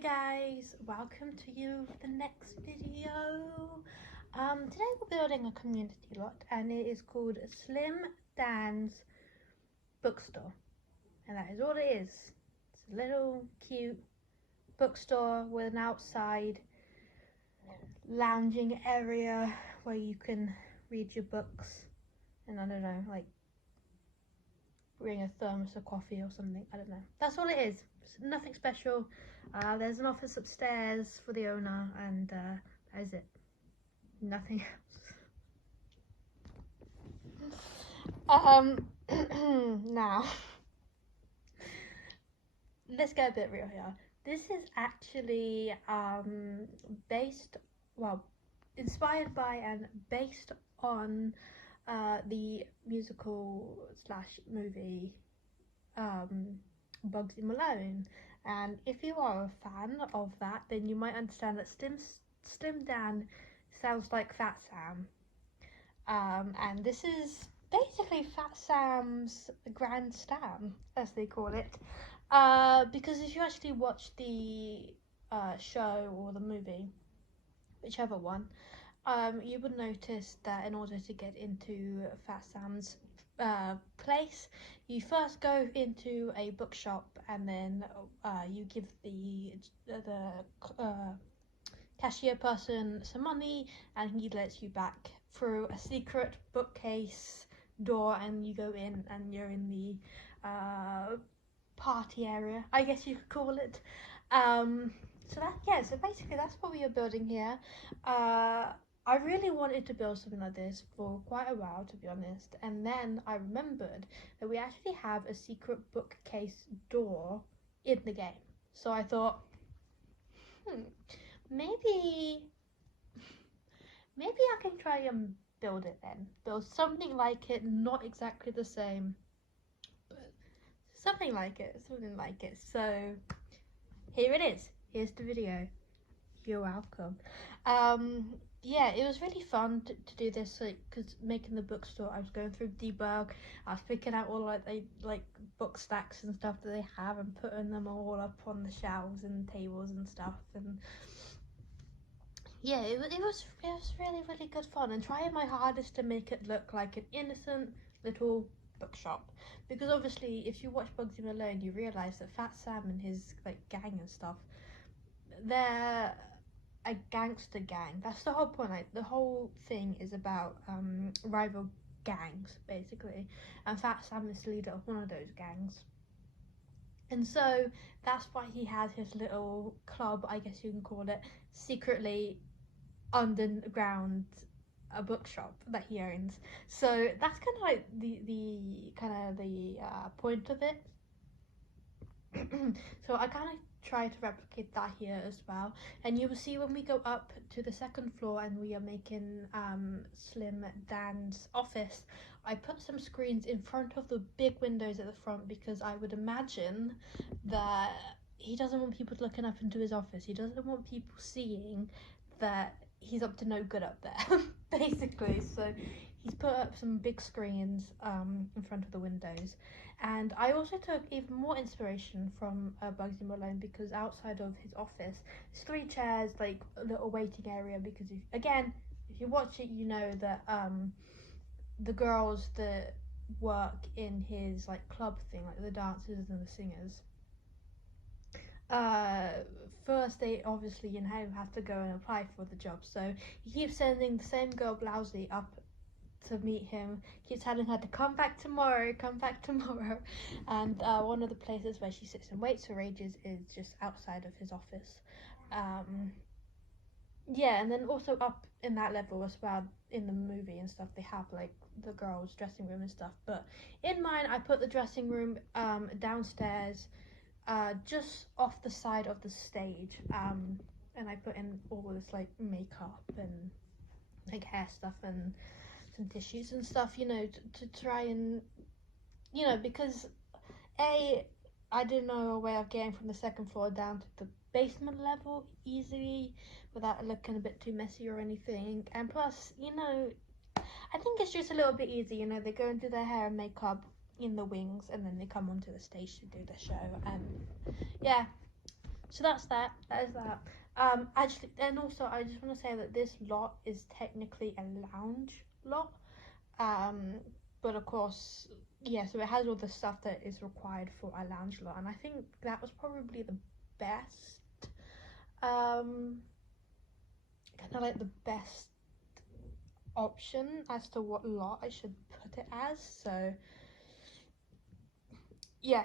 Hi guys, welcome to the next video. Today we're building a community lot and it is called Slim Dan's Bookstore, and that is all it is. It's a little cute bookstore with an outside lounging area where you can read your books and I don't know, like bring a thermos of coffee or something. I don't know. That's all it is. It's nothing special. There's an office upstairs for the owner, and that is it. Nothing else. Now, let's get a bit real here. This is actually inspired by and based on the musical slash movie Bugsy Malone. And if you are a fan of that, then you might understand that Slim Dan sounds like Fat Sam. And this is basically Fat Sam's Grand Slam, as they call it. Because if you actually watch the show or the movie, whichever one, you would notice that in order to get into Fat Sam's place, you first go into a bookshop and then you give the cashier person some money and he lets you back through a secret bookcase door, and you go in and you're in the party area, I guess you could call it. So basically that's what we are building here. I really wanted to build something like this for quite a while, to be honest, and then I remembered that we actually have a secret bookcase door in the game. So I thought, maybe I can try and build it then. Build something like it, not exactly the same, but something like it. So here it is. Here's the video. You're welcome. Yeah, it was really fun to do this, like, because making the bookstore, I was going through debug, I was picking out all like book stacks and stuff that they have and putting them all up on the shelves and tables and stuff, and yeah, it was really good fun, and trying my hardest to make it look like an innocent little bookshop, because obviously if you watch Bugsy Malone you realise that Fat Sam and his like gang and stuff, they're a gangster gang. That's the whole point. Like, the whole thing is about rival gangs basically, and Fat Sam is the leader of one of those gangs, and so that's why he has his little club, I guess you can call it, secretly underground, a bookshop that he owns. So that's kind of like the point of it. So I kind of try to replicate that here as well, and you will see when we go up to the second floor and we are making Slim Dan's office, I put some screens in front of the big windows at the front, because I would imagine that he doesn't want people looking up into his office. He doesn't want people seeing that he's up to no good up there basically. So he's put up some big screens in front of the windows, and I also took even more inspiration from Bugsy Malone, because outside of his office there's 3 chairs, like a little waiting area, because if you watch it you know that the girls that work in his like club thing, like the dancers and the singers, first they obviously have to go and apply for the job, so he keeps sending the same girl Blousy up to meet him, keeps telling her to come back tomorrow, and one of the places where she sits and waits for ages is just outside of his office. Yeah, and then also up in that level as well, in the movie and stuff, they have like the girls' dressing room and stuff, but in mine I put the dressing room downstairs, just off the side of the stage, and I put in all this like makeup and like hair stuff and some tissues and stuff, to try and, because I didn't know a way of getting from the second floor down to the basement level easily without looking a bit too messy or anything, and plus, I think it's just a little bit easy, they go and do their hair and makeup in the wings and then they come onto the stage to do the show, and yeah, So that's that. That is that. Actually, and also I just want to say that this lot is technically a lounge lot. Um, but of course, yeah. So it has all the stuff that is required for a lounge lot, and I think that was probably the best. Um, kind of like the best option as to what lot I should put it as. So yeah,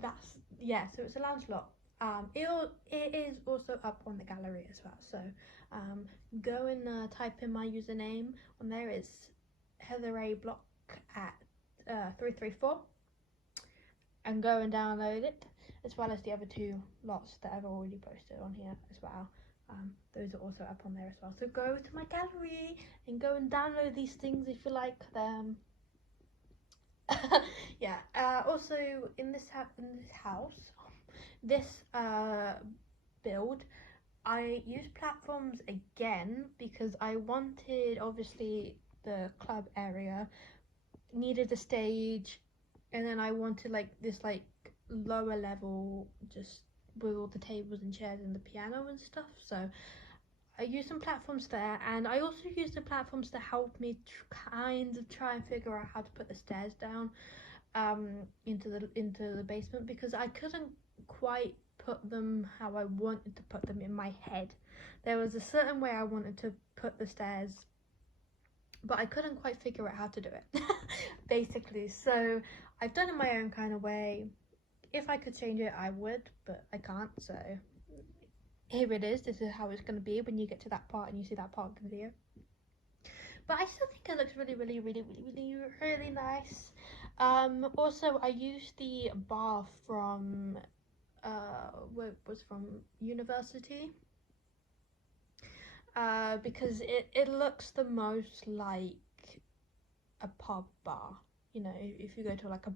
that's yeah. So it's a lounge lot. It is also up on the gallery as well. So go and type in my username on there. It's Heather A Block at 334, and go and download it, as well as the other two lots that I've already posted on here as well. Those are also up on there as well. So go to my gallery and go and download these things if you like them. Yeah. Also, in this house, this build, I used platforms again because I wanted, obviously, the club area needed a stage, and then I wanted like this like lower level, just with all the tables and chairs and the piano and stuff. So I used some platforms there, and I also used the platforms to help me kind of try and figure out how to put the stairs down into the basement, because I couldn't quite put them how I wanted to put them in my head. There was a certain way I wanted to put the stairs, but I couldn't quite figure out how to do it. Basically, so I've done it my own kind of way. If I could change it, I would, but I can't. So here it is. This is how it's going to be when you get to that part and you see that part of the video. But I still think it looks really nice. Also, I used the bar from what was from university, because it looks the most like a pub bar. You know, if you go to like a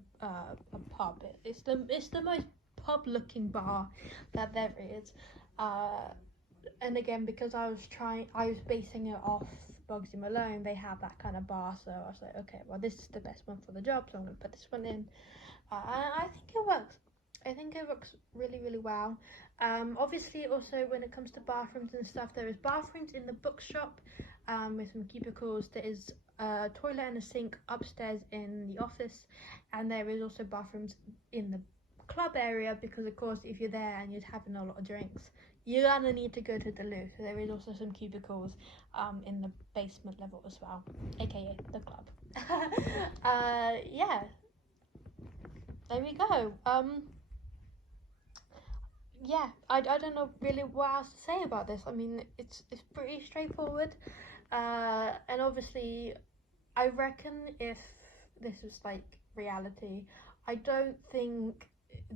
pub, it's the most pub looking bar that there is. And again, because I was basing it off Bugsy Malone, they have that kind of bar, so I was like, okay, well, this is the best one for the job, so I'm gonna put this one in. And I think it works. I think it works really well. Obviously, also when it comes to bathrooms and stuff, there is bathrooms in the bookshop, with some cubicles. There is a toilet and a sink upstairs in the office, and there is also bathrooms in the club area, because of course if you're there and you're having a lot of drinks, you're gonna need to go to the loo. So there is also some cubicles in the basement level as well, aka the club. Yeah, there we go. Yeah, I don't know really what else to say about this. I mean, it's pretty straightforward, and obviously I reckon if this was like reality, I don't think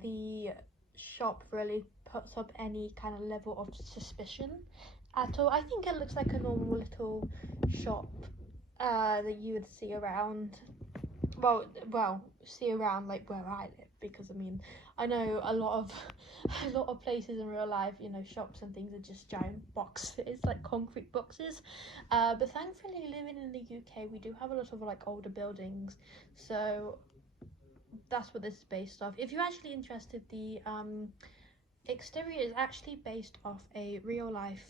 the shop really puts up any kind of level of suspicion at all. I think it looks like a normal little shop that you would see around. Well, see around like where I live, because I mean, I know a lot of a lot of places in real life, you know, shops and things are just giant boxes, like concrete boxes. But thankfully, living in the UK, we do have a lot of like older buildings, so that's what this is based off. If you're actually interested, the exterior is actually based off a real life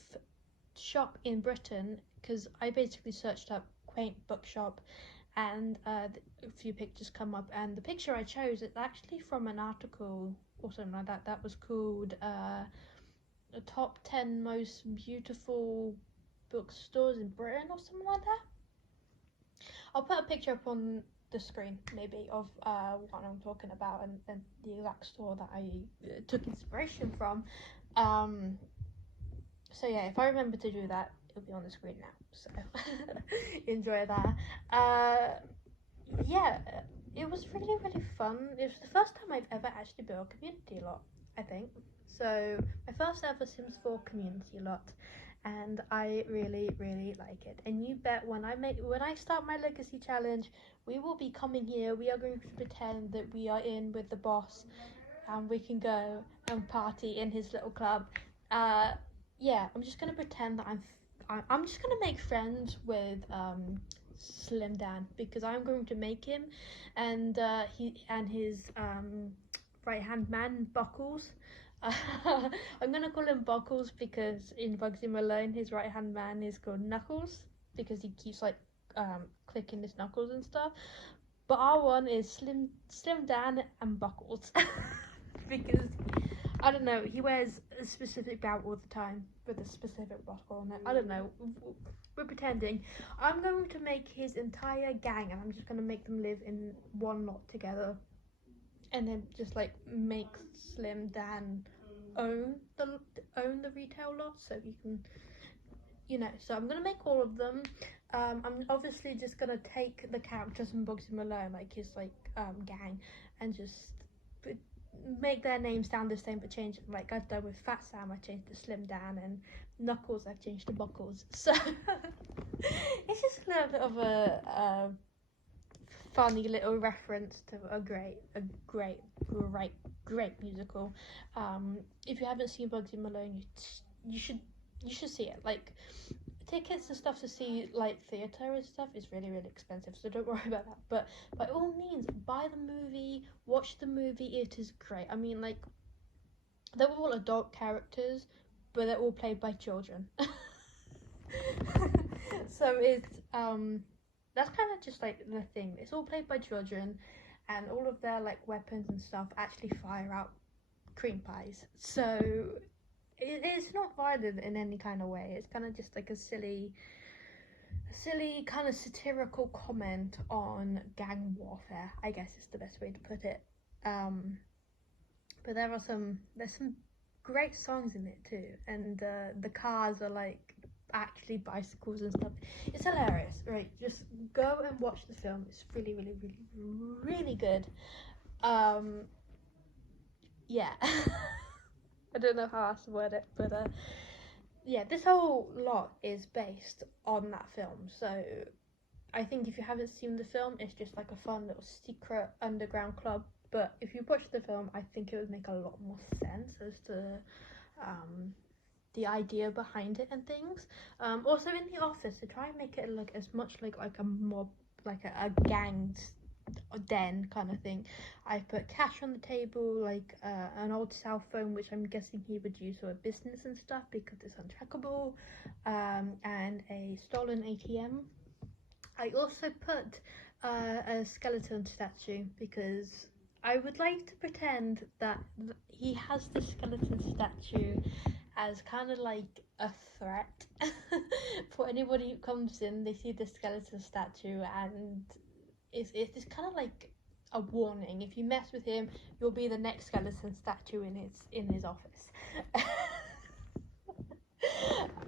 shop in Britain, because I basically searched up quaint bookshop, and a few pictures come up, and the picture I chose is actually from an article or something like that that was called the top 10 most beautiful bookstores in Britain or something like that. I'll put a picture up on the screen maybe of what I'm talking about, and the exact store that I took inspiration from. So yeah, if I remember to do that, it'll be on the screen now, so enjoy that. Yeah, it was really fun. It was the first time I've ever actually built a community lot, I think. So my first ever Sims 4 community lot, and I really like it. And you bet when I start my legacy challenge, we will be coming here. We are going to pretend that we are in with the boss, and we can go and party in his little club. Yeah, I'm just gonna pretend that I'm just gonna make friends with Slim Dan, because I'm going to make him, and he and his right hand man Buckles. I'm gonna call him Buckles because in Bugsy Malone, his right hand man is called Knuckles because he keeps like clicking his knuckles and stuff. But our one is Slim Dan and Buckles because I don't know. He wears a specific belt all the time with a specific buckle on it. I don't know. We're pretending. I'm going to make his entire gang, and I'm just gonna make them live in one lot together, and then just like make Slim Dan own the retail lot, so he can, you know. So I'm gonna make all of them. I'm obviously just gonna take the characters from Bugsy Malone, like his like gang, and just make their names sound the same but change it. Like I've done with Fat Sam, I changed to Slim Dan, and Knuckles I've changed to Buckles. So it's just a little bit of a funny little reference to a great musical. If you haven't seen Bugsy Malone, you should see it. Like tickets and stuff to see like theatre and stuff is really expensive, so don't worry about that. But by all means, buy the movie, watch the movie. It is great. I mean, like they're all adult characters, but they're all played by children. So it's that's kind of just like the thing. It's all played by children, and all of their like weapons and stuff actually fire out cream pies. So it's not violent in any kind of way. It's kind of just like a silly kind of satirical comment on gang warfare, I guess is the best way to put it. But there's some great songs in it too, and the cars are like actually bicycles and stuff. It's hilarious, right? Just go and watch the film. It's really good. Yeah. I don't know how else to word it, but yeah, this whole lot is based on that film. So I think if you haven't seen the film, it's just like a fun little secret underground club. But if you watch the film, I think it would make a lot more sense as to the idea behind it and things. Also in the office, to try and make it look as much like a more like a gang den kind of thing. I put cash on the table, like an old cell phone, which I'm guessing he would use for business and stuff because it's untrackable, and a stolen ATM. I also put a skeleton statue because I would like to pretend that he has the skeleton statue as kind of like a threat for anybody who comes in. They see the skeleton statue, and it's kind of like a warning. If you mess with him, you'll be the next skeleton statue in his office.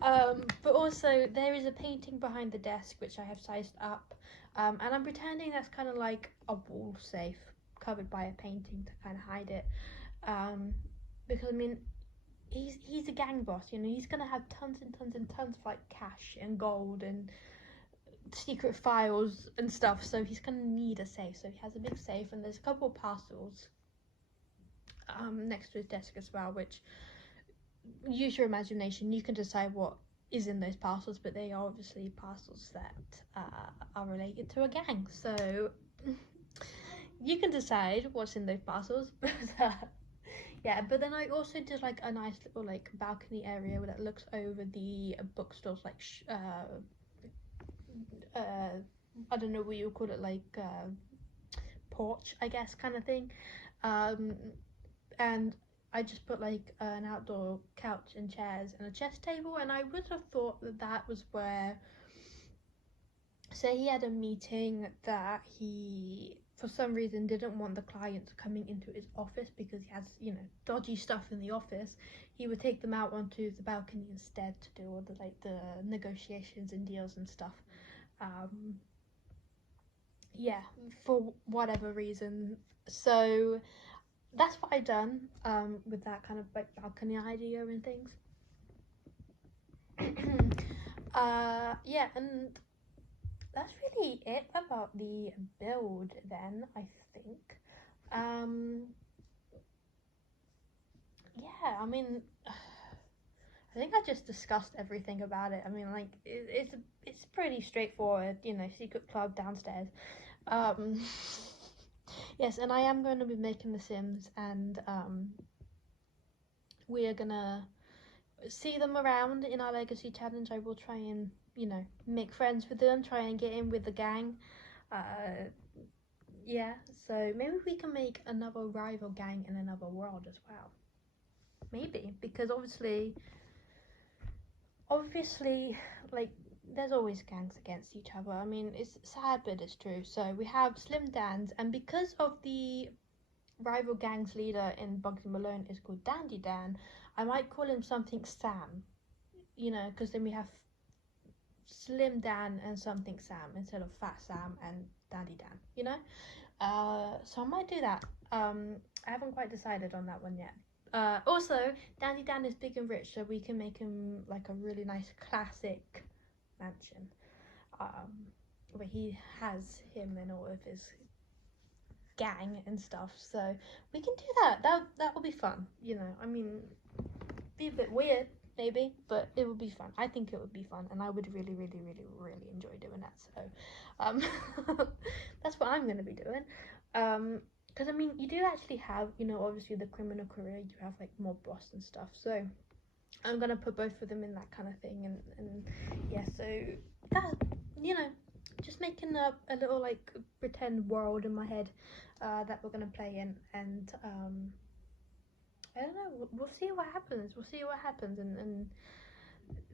But also there is a painting behind the desk which I have sized up, and I'm pretending that's kind of like a wall safe covered by a painting to kind of hide it, because I mean he's a gang boss, you know. He's gonna have tons and tons and tons of like cash and gold and secret files and stuff, so he's gonna need a safe. So he has a big safe, and there's a couple of parcels next to his desk as well, which, use your imagination, you can decide what is in those parcels, but they are obviously parcels that are related to a gang, so you can decide what's in those parcels. But yeah, but then I also did like a nice little like balcony area that looks over the bookstores, like I don't know what you would call it, like porch, I guess, kind of thing. And I just put like an outdoor couch and chairs and a chess table, and I would have thought that that was where, say he had a meeting that he for some reason didn't want the clients coming into his office because he has, you know, dodgy stuff in the office, he would take them out onto the balcony instead to do all the like the negotiations and deals and stuff. Yeah, for whatever reason. So that's what I done with that kind of like balcony idea and things. Yeah, and that's really it about the build then, I think. Yeah, I mean, I think I just discussed everything about it. I mean, like, it's pretty straightforward, you know, secret club downstairs. Yes, and I am going to be making The Sims, and we are gonna see them around in our legacy challenge. I will try and, you know, make friends with them, try and get in with the gang. Yeah, so maybe we can make another rival gang in another world as well. Maybe, because obviously, like, there's always gangs against each other. I mean, it's sad, but it's true. So we have Slim Dan's, and because of the rival gang's leader in Bugsy Malone is called Dandy Dan, I might call him something Sam. You know, because then we have Slim Dan and something Sam instead of Fat Sam and Dandy Dan. You know, so I might do that. I haven't quite decided on that one yet. Also, Dandy Dan is big and rich, so we can make him like a really nice classic mansion, where he has him and all of his gang and stuff. So we can do that. That will be fun. You know, I mean, be a bit weird maybe, but it would be fun. I think it would be fun, and I would really, really, really, really enjoy doing that. So, that's what I'm gonna be doing. Because I mean, you do actually have, you know, obviously the criminal career. You have like mob boss and stuff. So I'm gonna put both of them in that kind of thing, and yeah. So that, you know, just making a little like pretend world in my head that we're gonna play in, and I don't know. We'll see what happens. We'll see what happens, and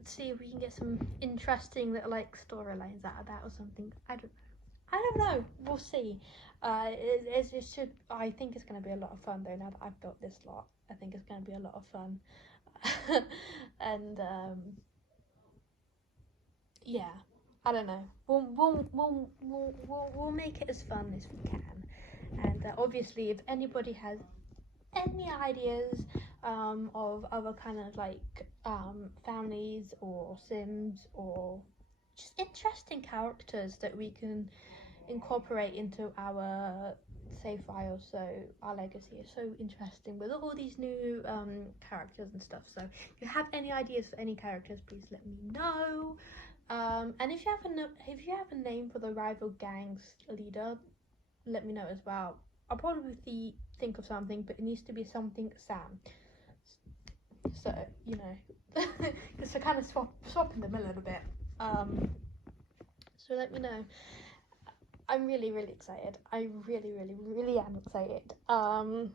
see if we can get some interesting little like storylines out of that or something. I don't know. We'll see. It should. I think it's going to be a lot of fun though. Now that I've built this lot, I think it's going to be a lot of fun. And yeah, I don't know. We'll make it as fun as we can. And obviously, if anybody has any ideas of other kind of like families or Sims or just interesting characters that we can incorporate into our save files, so our legacy is so interesting with all these new characters and stuff. So if you have any ideas for any characters, please let me know. And if you have a name for the rival gang's leader, let me know as well. I'll probably think of something, but it needs to be something Sam. So, you know, just to kind of swapping them a little bit. So let me know. I'm really, really excited. I really, really, really am excited. And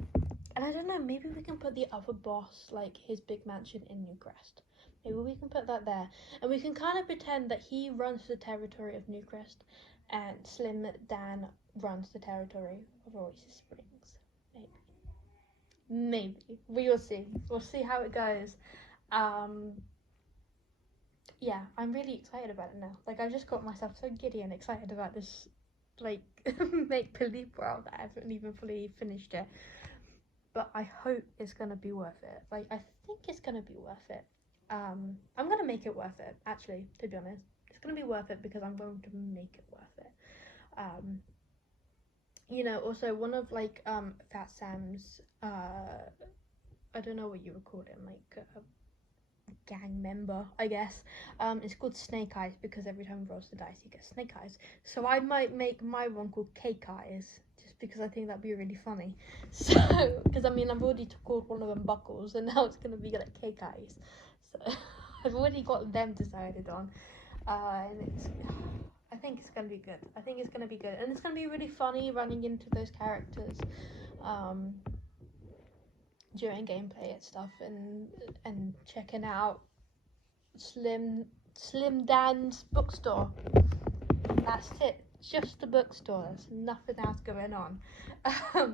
I don't know, maybe we can put the other boss, like his big mansion in Newcrest. Maybe we can put that there. And we can kind of pretend that he runs the territory of Newcrest and Slim Dan runs the territory of Oasis Springs. Maybe. We will see. We'll see how it goes. Yeah, I'm really excited about it now. Like, I just got myself so giddy and excited about this, like, make-believe world that I haven't even fully finished it. But I hope it's gonna be worth it. Like, I think it's gonna be worth it. I'm gonna make it worth it, actually, to be honest. It's gonna be worth it because I'm going to make it worth it. You know, also one of like Fat Sam's I don't know what you would call him, like gang member, I guess. It's called Snake Eyes because every time he rolls the dice he gets snake eyes. So I might make my one called Cake Eyes just because I think that'd be really funny. So because I mean I've already called one of them Buckles and now it's gonna be like Cake Eyes. So I've already got them decided on. And I think it's gonna be good. I think it's gonna be good, and it's gonna be really funny running into those characters during gameplay and stuff, and checking out Slim Dan's bookstore. That's it. Just the bookstore. There's nothing else going on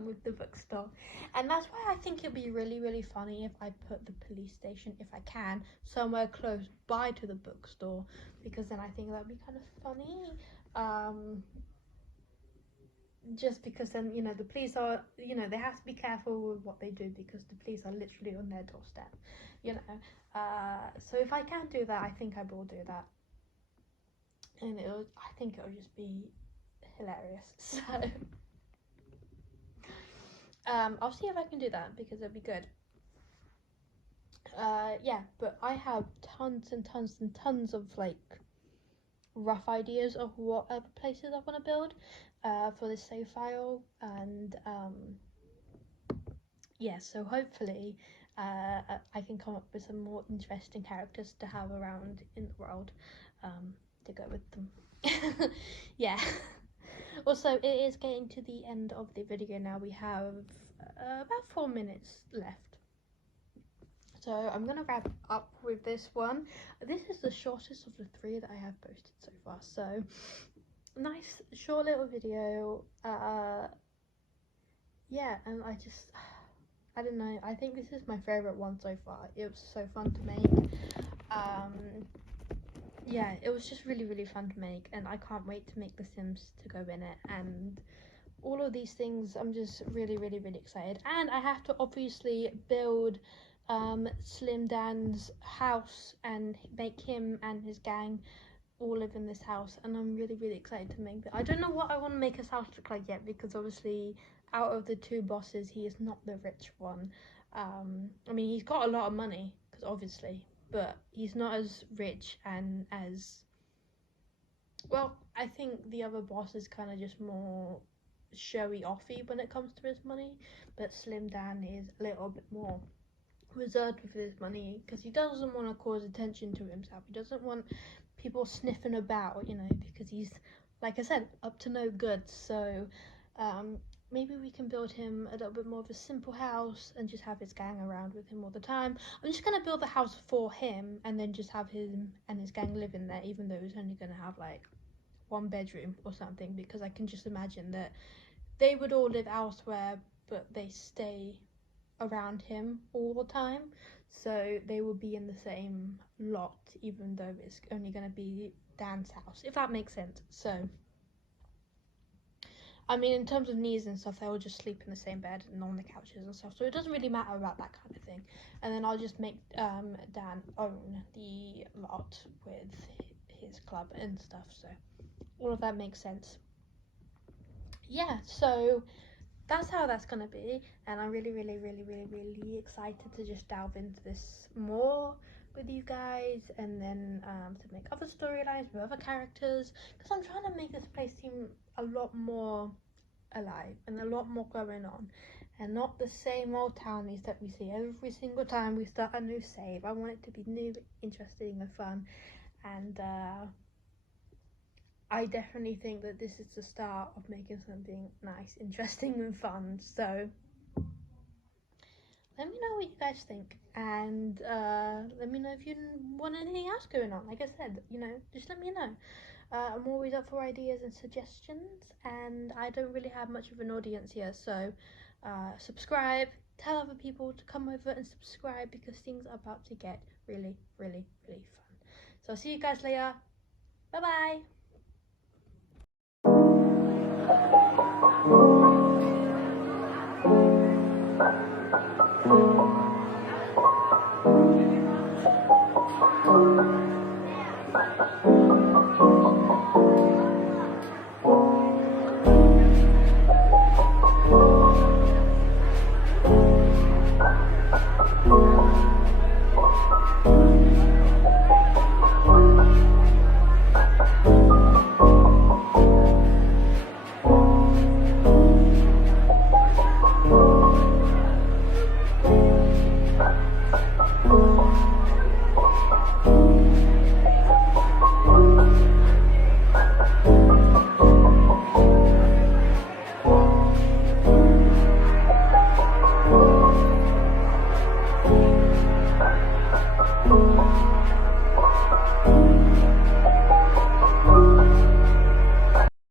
with the bookstore, and that's why I think it'd be really, really funny if I put the police station, if I can, somewhere close by to the bookstore, because then I think that'd be kind of funny. Just because then, you know, the police are, you know, they have to be careful with what they do because the police are literally on their doorstep, you know. So if I can do that, I think I will do that, and I think it'll just be hilarious. So I'll see if I can do that because it'll be good. Yeah, but I have tons and tons and tons of like rough ideas of what other places I want to build for this save file, and yeah, so hopefully I can come up with some more interesting characters to have around in the world to go with them. Yeah. Also, it is getting to the end of the video now. We have about 4 minutes left. So I'm going to wrap up with this one. This is the shortest of the 3 that I have posted so far. So, nice short little video. Yeah, and I don't know, I think this is my favourite one so far. It was so fun to make. Yeah, it was just really, really fun to make, and I can't wait to make The Sims to go in it, and all of these things. I'm just really, really, really excited. And I have to obviously build Slim Dan's house and make him and his gang all live in this house, and I'm really, really excited to make that. I don't know what I want to make his house look like yet, because obviously out of the 2 bosses he is not the rich one. I mean, he's got a lot of money, because obviously, but he's not as rich and as well. I think the other boss is kind of just more showy offy when it comes to his money, but Slim Dan is a little bit more reserved with his money, because he doesn't want to cause attention to himself. He doesn't want people sniffing about, you know, because he's, like I said, up to no good. So maybe we can build him a little bit more of a simple house and just have his gang around with him all the time. I'm just going to build the house for him and then just have him and his gang live in there, even though he's only going to have like 1 bedroom or something, because I can just imagine that they would all live elsewhere, but they stay around him all the time, so they will be in the same lot, even though it's only going to be Dan's house, if that makes sense. So I mean, in terms of needs and stuff, they will just sleep in the same bed and on the couches and stuff, so it doesn't really matter about that kind of thing. And then I'll just make Dan own the lot with his club and stuff, so all of that makes sense. Yeah, so that's how that's gonna be, and I'm really, really, really, really, really excited to just delve into this more with you guys, and then to make other storylines with other characters, because I'm trying to make this place seem a lot more alive and a lot more going on, and not the same old townies that we see every single time we start a new save. I want it to be new, interesting and fun, and I definitely think that this is the start of making something nice, interesting and fun. So let me know what you guys think, and let me know if you want anything else going on. Like I said, you know, just let me know. I'm always up for ideas and suggestions, and I don't really have much of an audience here, so subscribe, tell other people to come over and subscribe, because things are about to get really, really, really fun. So I'll see you guys later. Bye bye. Thank you.